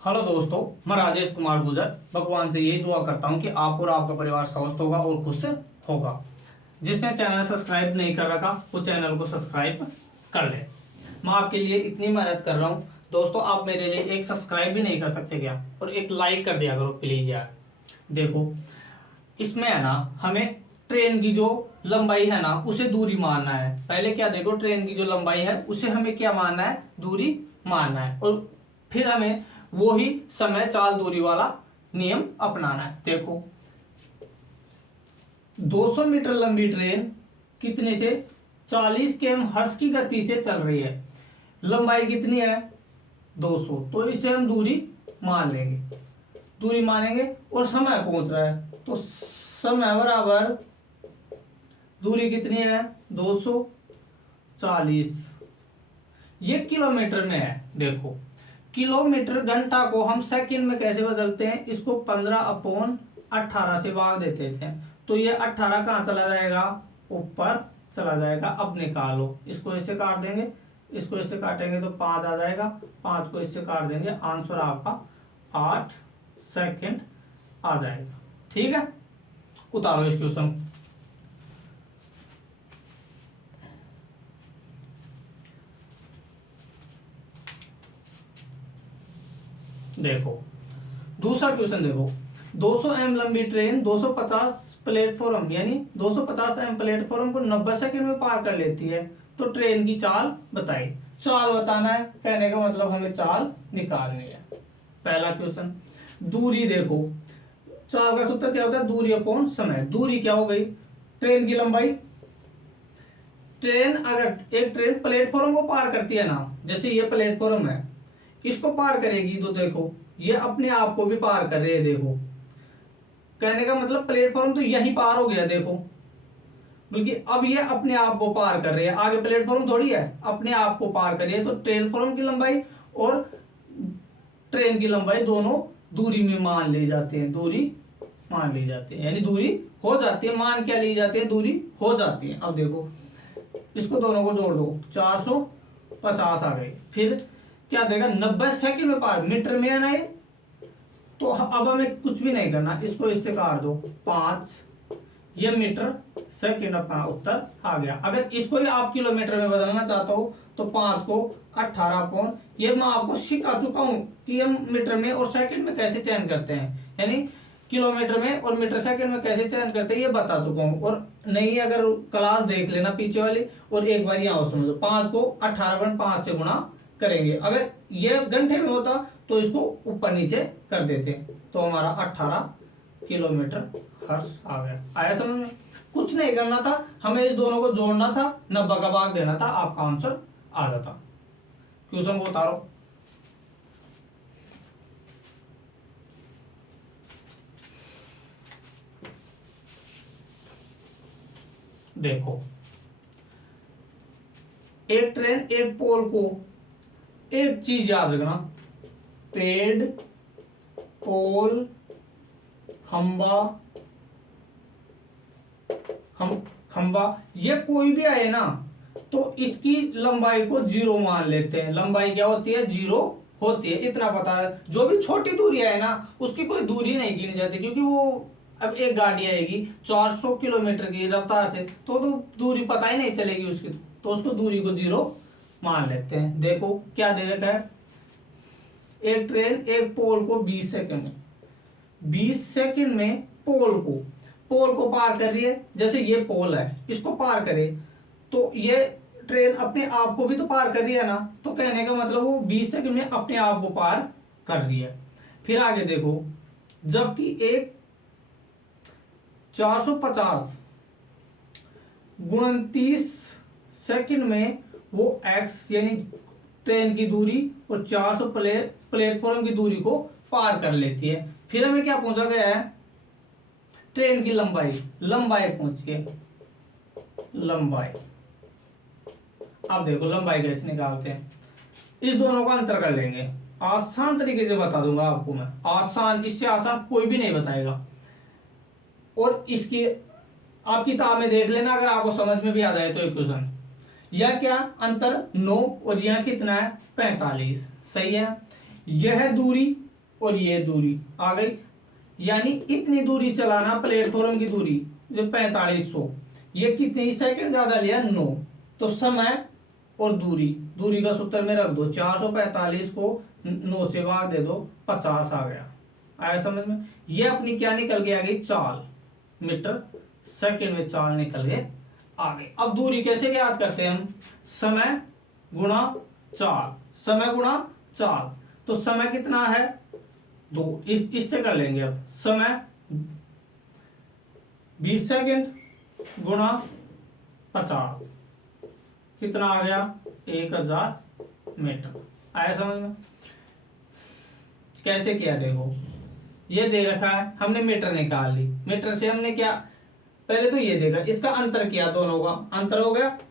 Hello दोस्तों, मैं राजेश कुमार गुजर भगवान से यही दुआ करता हूँ कि आप और आपका परिवार स्वस्थ होगा और खुश होगा। जिसने चैनल सब्सक्राइब नहीं कर रखा वो चैनल को सब्सक्राइब कर ले। मैं आपके लिए इतनी मेहनत कर रहा हूँ दोस्तों, आप मेरे लिए एक सब्सक्राइब भी नहीं कर सकते क्या? और एक लाइक कर दिया करो प्लीज यार। देखो, इसमें है ना, हमें ट्रेन की जो लंबाई है ना उसे दूरी मानना है। पहले क्या देखो, ट्रेन की जो लंबाई है उसे हमें क्या मानना है? दूरी मानना है। और फिर हमें वो ही समय चाल दूरी वाला नियम अपनाना है। देखो, 200 मीटर लंबी ट्रेन कितने से 40 किमी हर्ष की गति से चल रही है। लंबाई कितनी है? 200। तो इसे हम दूरी मान लेंगे, दूरी मानेंगे। और समय पहुंच रहा है तो समय बराबर दूरी कितनी है? 240। ये किलोमीटर में है। देखो, किलोमीटर घंटा को हम सेकंड में कैसे बदलते हैं? इसको 15/18 से भाग देते थे तो ये 18 कहाँ चला जाएगा? ऊपर चला जाएगा। अब निकालो, इसको इससे काट देंगे, इसको इससे काटेंगे तो 5 आ जाएगा, 5 को इससे काट देंगे, आंसर आपका 8 सेकंड आ जाएगा। ठीक है, उतारो इस क्वेश्चन। देखो, दूसरा क्वेश्चन देखो, 200 एम लंबी ट्रेन 250 प्लेटफॉर्म यानी 250 एम प्लेटफॉर्म को 90 सेकंड में पार कर लेती है, तो ट्रेन की चाल बताई। चाल बताना है, कहने का मतलब हमें चाल निकालनी है। पहला क्वेश्चन, दूरी देखो, चाल का सूत्र क्या होता है? दूरी अपॉन समय। दूरी क्या हो गई? ट्रेन की लंबाई। ट्रेन अगर एक ट्रेन प्लेटफॉर्म को पार करती है ना, जैसे ये प्लेटफॉर्म है, इसको पार करेगी तो देखो ये अपने आप को भी पार कर रही है। देखो, कहने का मतलब प्लेटफॉर्म तो यही पार हो गया। देखो, बल्कि अब ये अपने आप को पार कर रही है, आगे प्लेटफॉर्म थोड़ी है, अपने आप को पार कर रही है। तो प्लेटफॉर्म की लंबाई और ट्रेन की लंबाई दोनों दूरी में मान ली जाती है। दूरी मान ली जाती है यानी दूरी हो जाती है। मान क्या ली जाती है? दूरी हो जाती है। अब देखो, इसको दोनों को जोड़ दो, 450 आ गई। फिर क्या देगा? 90 सेकंड में पार। मीटर में है ना ये, तो अब हमें कुछ भी नहीं करना, इसको इससे काट दो, 5। ये मीटर सेकंड अपना उत्तर आ गया। अगर इसको ही आप किलोमीटर में बदलना चाहते हो तो 5 को 18 पौन, ये मैं आपको सिखा चुका हूं कि हम मीटर में और सेकंड में कैसे चेंज करते हैं, यानी किलोमीटर में और मीटर सेकंड में कैसे चेंज करते हैं ये बता चुका हूं। और नहीं, अगर क्लास देख लेना पीछे वाली और एक बार यहाँ समझो, 5 को 18/5 से गुणा करेंगे। अगर ये घंटे में होता तो इसको ऊपर नीचे कर देते, तो हमारा 18 किलोमीटर हर्ष आ गया। आया समझ में? कुछ नहीं करना था, हमें इस दोनों को जोड़ना था, 90 का भाग देना था, आपका आंसर आ जाता। क्वेश्चन को उतारो। देखो, एक ट्रेन एक पोल को, एक चीज याद रखना, पेड़, पोल, खंबा, खंबा, ये कोई भी आए ना तो इसकी लंबाई को 0 मान लेते हैं। लंबाई क्या होती है? 0 होती है, इतना पता है। जो भी छोटी दूरी है ना उसकी कोई दूरी नहीं गिनी जाती, क्योंकि वो अब एक गाड़ी आएगी 400 किलोमीटर की रफ्तार से तो दूरी पता ही नहीं चलेगी उसकी, तो उसको दूरी को 0 मान लेते हैं। देखो क्या दे रखा है, एक ट्रेन एक पोल को 20 सेकंड में, 20 सेकंड में पोल को पार कर रही है। जैसे ये पोल है, इसको पार करे तो ये ट्रेन अपने आप को भी तो पार कर रही है ना, तो कहने का मतलब वो 20 सेकंड में अपने आप को पार कर रही है। फिर आगे देखो, जबकि एक 450 29 सेकंड में वो x यानी ट्रेन की दूरी और 400 प्लेटफॉर्म की दूरी को पार कर लेती है। फिर हमें क्या पूछा गया है? ट्रेन की लंबाई। लंबाई पूछ के, लंबाई। अब देखो लंबाई कैसे निकालते हैं, इस दोनों का अंतर कर लेंगे। आसान तरीके से बता दूंगा आपको मैं, आसान, इससे आसान कोई भी नहीं बताएगा। और इसकी आप किताब में देख लेना, अगर आपको समझ में भी आ जाए तो इक्वेशन। यह क्या अंतर? 9 और यह कितना है? 45। सही है। यह दूरी और ये दूरी आ गई, यानी इतनी दूरी चलाना प्लेटफॉर्म की दूरी जो 4500, ये कितनी सेकंड ज्यादा लिया 9। तो समय और दूरी, दूरी का सूत्र में रख दो, 445 को 9 से भाग दे दो, 50 आ गया। आया समझ में? ये अपनी क्या निकल के आ गई, चाल, मीटर सेकंड में चाल निकल के आ गई। अब दूरी कैसे ज्ञात करते हैं हम, समय गुणा चाल, समय गुणा चाल। तो समय कितना है 2, इससे कर लेंगे। अब समय 20 सेकंड गुणा 50 कितना आ गया, 1000 मीटर। आया समझ में? कैसे किया देखो, ये दे रखा है, हमने मीटर निकाल ली, मीटर से हमने क्या, पहले तो ये देगा, इसका अंतर किया, दोनों का अंतर हो गया